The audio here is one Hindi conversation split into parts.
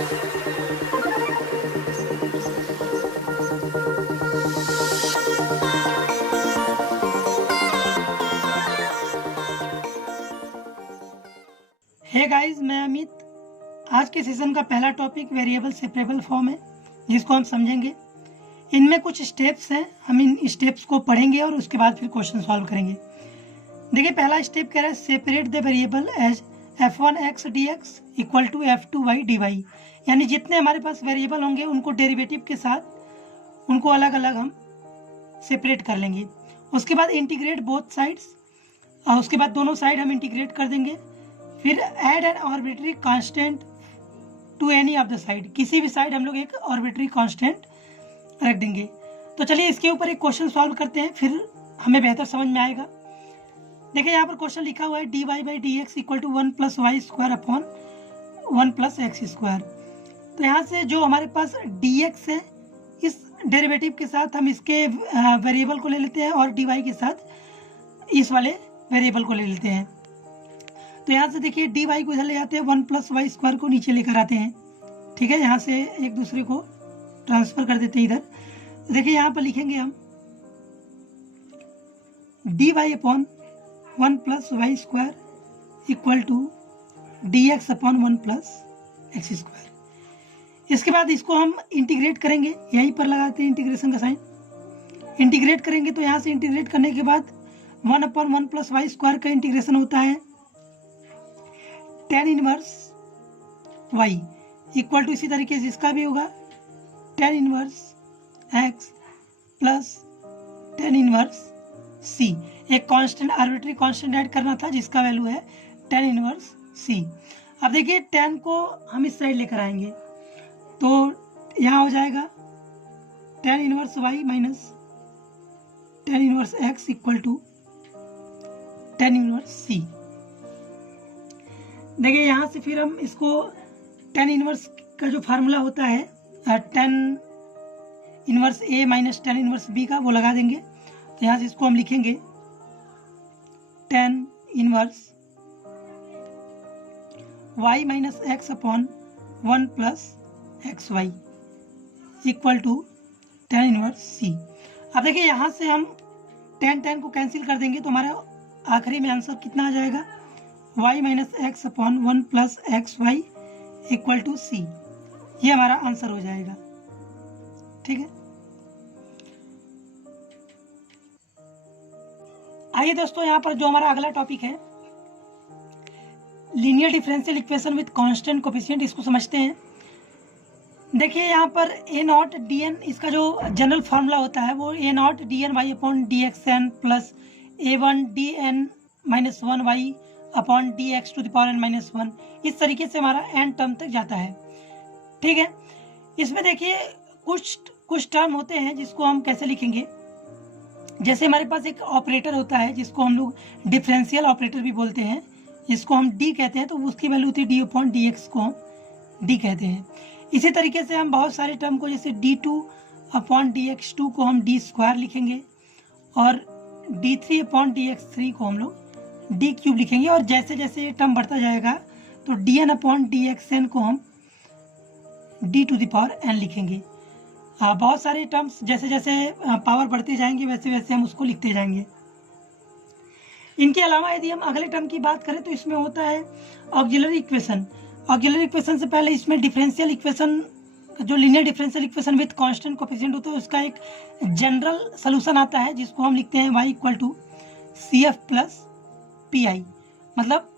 हे गाइस, मैं अमित। आज के सेशन का पहला टॉपिक वेरिएबल सेपरेबल फॉर्म है, जिसको हम समझेंगे। इनमें कुछ स्टेप्स हैं, हम इन स्टेप्स को पढ़ेंगे और उसके बाद फिर क्वेश्चन सॉल्व करेंगे। देखिए, पहला स्टेप कह रहा है separate the variable as f1x dx equal to f2y dy। यानी जितने हमारे पास वेरिएबल होंगे उनको डेरिवेटिव के साथ उनको अलग अलग हम सेपरेट कर लेंगे। उसके बाद इंटीग्रेट बोथ साइड्स, और उसके बाद दोनों साइड हम इंटीग्रेट कर देंगे। फिर add an arbitrary constant to any of the side, किसी भी साइड हम लोग एक आर्बिट्री कांस्टेंट रख देंगे। तो चलिए इसके ऊपर एक क्वेश्चन सॉल्व करते हैं, फिर हमें बेहतर समझ में आएगा। देखिए यहाँ पर क्वेश्चन लिखा हुआ है dy by d x equal to 1 plus y square upon 1 plus x square. तो यहाँ से जो हमारे पास dx है, इस डेरिवेटिव के साथ हम इसके वेरिएबल को ले लेते हैं और dy के साथ इस वाले वेरिएबल को ले लेते हैं। तो यहाँ से देखिए dy को इधर ले जाते हैं, 1 प्लस वाई स्क्वायर को नीचे लेकर आते हैं। ठीक है, यहाँ से एक दूसरे को ट्रांसफर कर देते हैं इधर। देखिए यहाँ पर लिखेंगे हम dy upon 1 plus y square equal to dx upon 1 plus x square. इसके बाद इसको हम इंटीग्रेट करेंगे, यहीं पर लगाते हैं इंटीग्रेशन का साइन। इंटीग्रेट करेंगे तो यहाँ से इंटीग्रेट करने के बाद 1 अपॉन 1 प्लस वाई स्क्वायर का इंटीग्रेशन होता है tan inverse y equal to, इसी तरीके से इसका भी होगा tan inverse x plus tan inverse c। एक कांस्टेंट, आर्बिट्री कांस्टेंट ऐड करना था जिसका वैल्यू है tan इनवर्स c। अब देखिए tan को हम इस साइड लेकर आएंगे तो यहाँ हो जाएगा tan inverse y minus tan inverse x equal to tan inverse c। देखिए यहाँ से फिर हम इसको tan इनवर्स का जो फार्मूला होता है tan inverse a minus tan inverse b का, वो लगा देंगे। तो यहाँ से इसको हम लिखेंगे tan inverse y minus x upon 1 plus x y equal to tan inverse c। अब देखिए यहाँ से हम tan को कैंसिल कर देंगे तो हमारा आखिरी में आंसर कितना आ जाएगा, y minus x upon 1 plus x y equal to c। ये हमारा आंसर हो जाएगा। ठीक है, आइए दोस्तों, यहाँ पर जो हमारा अगला टॉपिक है linear differential equation with constant coefficient, इसको समझते हैं। देखिए यहाँ पर a नॉट डी एन, इसका जो जनरल फार्मूला होता है वो a naught d n y upon d x n plus a1 d n minus 1 y upon d x to the power n minus 1। इस तरीके से हमारा n टर्म तक जाता है। ठीक है, इसमें देखिए कुछ टर्म होते हैं जिसको हम कैसे लिखेंगे। जैसे हमारे पास एक ऑपरेटर होता है जिसको हम लोग डिफरेंशियल ऑपरेटर भी बोलते हैं, जिसको हम d कहते हैं, तो उसकी वैल्यू होती है d अपॉन डी एक्स को हम d कहते हैं। इसी तरीके से हम बहुत सारे टर्म को, जैसे d2 अपॉन डी एक्स 2 को हम d स्क्वायर लिखेंगे और d3 अपॉन डी एक्स 3 को हम लोग डी क्यूब लिखेंगे। और जैसे जैसे ये टर्म बढ़ता जाएगा तो d n upon d x n को हम d to the power n लिखेंगे। बहुत सारे टर्म्स जैसे जैसे पावर बढ़ते जाएंगे वैसे वैसे हम उसको लिखते जाएंगे। इनके अलावा यदि हम अगले टर्म की बात करें तो इसमें होता है ऑक्सिलरी इक्वेशन। ऑक्सिलरी इक्वेशन से पहले इसमें डिफरेंशियल इक्वेशन, जो linear differential equation with constant coefficient होता है, उसका एक जनरल सोल्यूशन आता है जिसको हम लिखते हैं y equal to C F plus P I, मतलब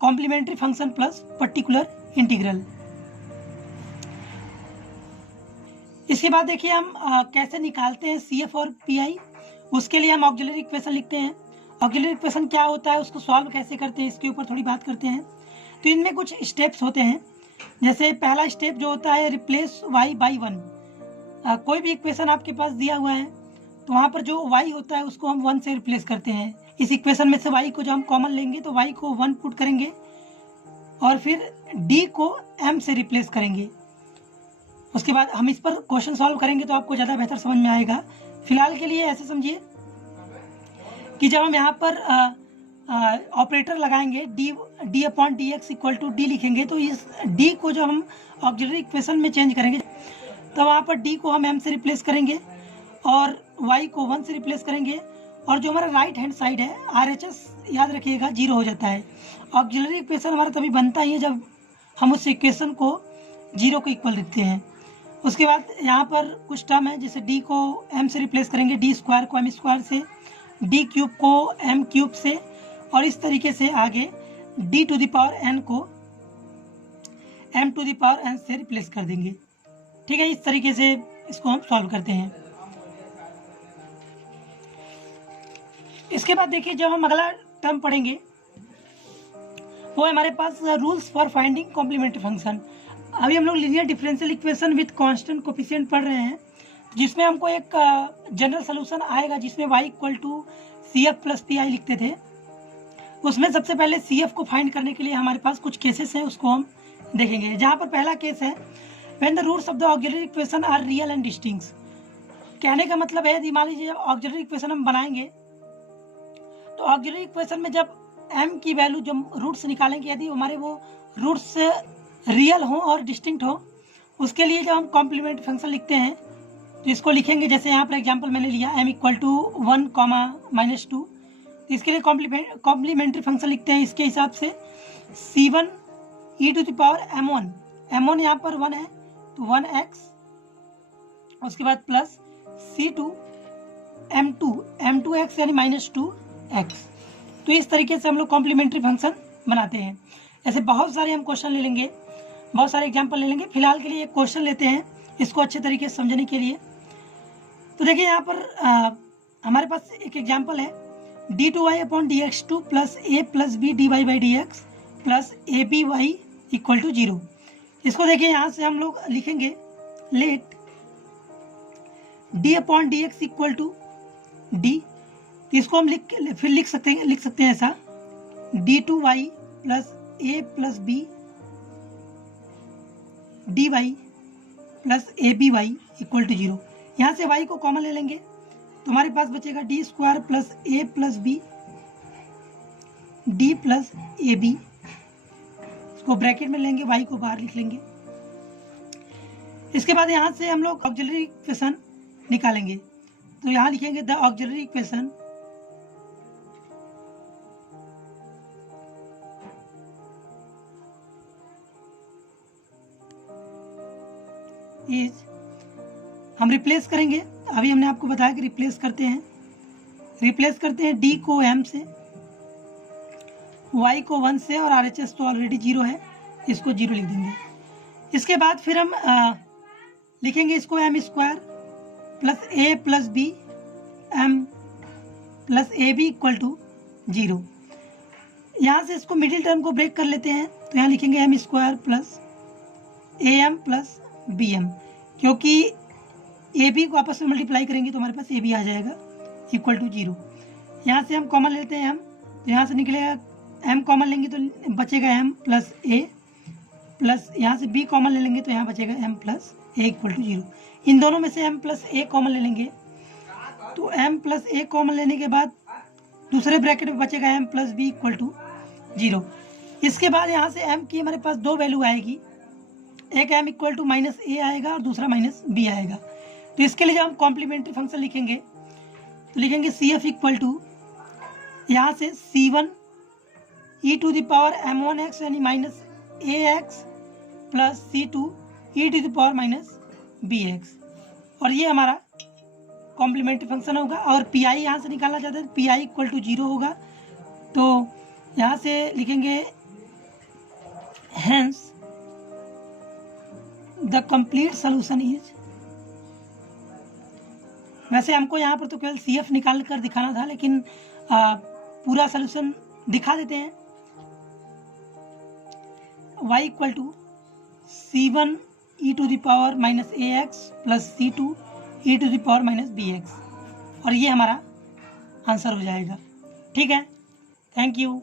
complementary function plus particular integral. इसके बाद देखिए हम कैसे निकालते हैं सी एफ और पी आई। उसके लिए हम ऑक्सिलरी इक्वेशन लिखते हैं। ऑक्सिलरी इक्वेशन क्या होता है, उसको सॉल्व कैसे करते हैं, इसके ऊपर थोड़ी बात करते हैं। तो इनमें कुछ स्टेप्स होते हैं। जैसे पहला स्टेप जो होता है रिप्लेस y बाई 1। कोई भी इक्वेशन आपके पास दिया हुआ है तो वहाँ पर जो y होता है उसको हम 1 से रिप्लेस करते हैं। इस इक्वेशन में से y को जो हम कॉमन लेंगे तो y को 1 पुट करेंगे और फिर d को m से रिप्लेस करेंगे। उसके बाद हम इस पर क्वेश्चन सॉल्व करेंगे तो आपको ज़्यादा बेहतर समझ में आएगा। फिलहाल के लिए ऐसे समझिए कि जब हम यहाँ पर ऑपरेटर लगाएंगे, d upon d x equal to d लिखेंगे, तो इस डी को जो हम ऑक्सिलरी इक्वेशन में चेंज करेंगे तो वहाँ पर डी को हम m से रिप्लेस करेंगे और y को 1 से रिप्लेस करेंगे, और जो हमारा राइट हैंड साइड है RHS याद रखिएगा 0 हो जाता है। ऑक्सिलरी इक्वेशन हमारा तभी बनता ही है जब हम उस इक्वेशन को 0 को इक्वल लिखते हैं। उसके बाद यहाँ पर कुछ टर्म है, जैसे d को m से रिप्लेस करेंगे, डी स्क्वायर को m स्क्वायर से, डी क्यूब को m क्यूब से, और इस तरीके से आगे d to the power n को m to the power n से रिप्लेस कर देंगे। ठीक है, इस तरीके से इसको हम सॉल्व करते हैं। इसके बाद देखिए जब हम अगला टर्म पढ़ेंगे वो हमारे पास rules for finding complementary function. अभी हम लोग linear differential equation with constant coefficient पढ़ रहे हैं, जिसमें हमको एक जनरल सोल्यूशन आएगा जिसमें y equal to C F plus P I लिखते थे। उसमें सबसे पहले सी एफ को फाइंड करने के लिए हमारे पास कुछ केसेस हैं, उसको हम देखेंगे। जहाँ पर पहला केस है when the roots of the auxiliary equation are real and distinct. कहने का मतलब है, यदि मान लीजिए जब ऑक्सिलरी इक्वेशन हम बनाएंगे तो ऑक्सिलरी इक्वेशन में जब m की वैल्यू जब रूट्स निकालेंगे, यदि हमारे वो रूट्स रियल हो और डिस्टिंक्ट हो, उसके लिए जब हम कॉम्प्लीमेंट्री फंक्शन लिखते हैं तो इसको लिखेंगे, जैसे यहाँ पर एग्जांपल मैंने लिया m इक्वल टू 1, -2, तो इसके लिए कॉम्प्लीमेंट्री फंक्शन लिखते हैं इसके हिसाब से c1 e to the power m1 यहाँ पर 1 है तो 1x, उसके बाद प्लस c2 m2x यानी -2x। तो इस तरीके से हम लोग कॉम्प्लीमेंट्री फंक्शन बनाते हैं। ऐसे बहुत सारे हम क्वेश्चन ले लेंगे, बहुत सारे एग्जांपल ले लेंगे। फिलहाल के लिए एक क्वेश्चन लेते हैं इसको अच्छे तरीके से समझने के लिए। तो देखिए यहाँ पर हमारे पास एक एग्जांपल है, d2y upon dx2 plus a plus b dy by d x plus a b y equal to 0। इसको देखिए यहाँ से हम लोग लिखेंगे let d upon d x equal to d. इसको हम फिर लिख सकते हैं ऐसा d2y plus a plus b dy plus a b y equal to 0। यहाँ से y को कॉमन ले लेंगे तो हमारे पास बचेगा d square plus a plus b d plus a b. इसको ब्रैकेट में लेंगे, y को बाहर लिख लेंगे। इसके बाद यहाँ से हम लोग ऑक्सिलरी इक्वेशन निकालेंगे, तो यहाँ लिखेंगे द ऑक्सिलरी इक्वेशन इज, हम रिप्लेस करेंगे। अभी हमने आपको बताया कि रिप्लेस करते हैं d को m से, y को 1 से, और RHS तो ऑलरेडी 0 है, इसको 0 लिख देंगे। इसके बाद फिर हम लिखेंगे इसको m square plus a plus b m plus a b equal to 0। यहाँ से इसको मिडिल टर्म को ब्रेक कर लेते हैं, तो यहाँ लिखेंगे m square plus a m plus b m, क्योंकि ए बी को आपस में मल्टीप्लाई करेंगे तो हमारे पास ए बी आ जाएगा इक्वल टू 0। यहाँ से हम कॉमन लेते हैं m, तो यहाँ से निकलेगा m कॉमन लेंगे तो बचेगा m प्लस ए, प्लस यहाँ से b कॉमन ले लेंगे तो यहाँ बचेगा m plus a equal to 0। इन दोनों में से m प्लस ए कॉमन ले लेंगे, तो m प्लस ए कॉमन लेने के बाद दूसरे ब्रैकेट में बचेगा m plus b equal to 0। इसके बाद यहाँ से m की हमारे पास दो वैल्यू आएगी, एक m इक्वल टू माइनस ए आएगा और दूसरा माइनस बी आएगा। तो इसके लिए जब हम कॉम्प्लीमेंट्री फंक्शन लिखेंगे तो लिखेंगे सी एफ इक्वल टू, यहाँ से c1 e to the power m1x यानी minus a x plus c2 e to the power minus b x, और ये हमारा कॉम्प्लीमेंट्री फंक्शन होगा। और पी आई यहाँ से निकालना चाहते हैं, पी आई इक्वल टू 0 होगा, तो यहाँ से लिखेंगे hence the complete solution is. वैसे हमको यहाँ पर तो केवल सी एफ निकाल कर दिखाना था, लेकिन पूरा सोल्यूशन दिखा देते हैं। y equal to c1 e to the power minus a x plus c2 e to the power minus b x, और ये हमारा आंसर हो जाएगा। ठीक है, थैंक यू।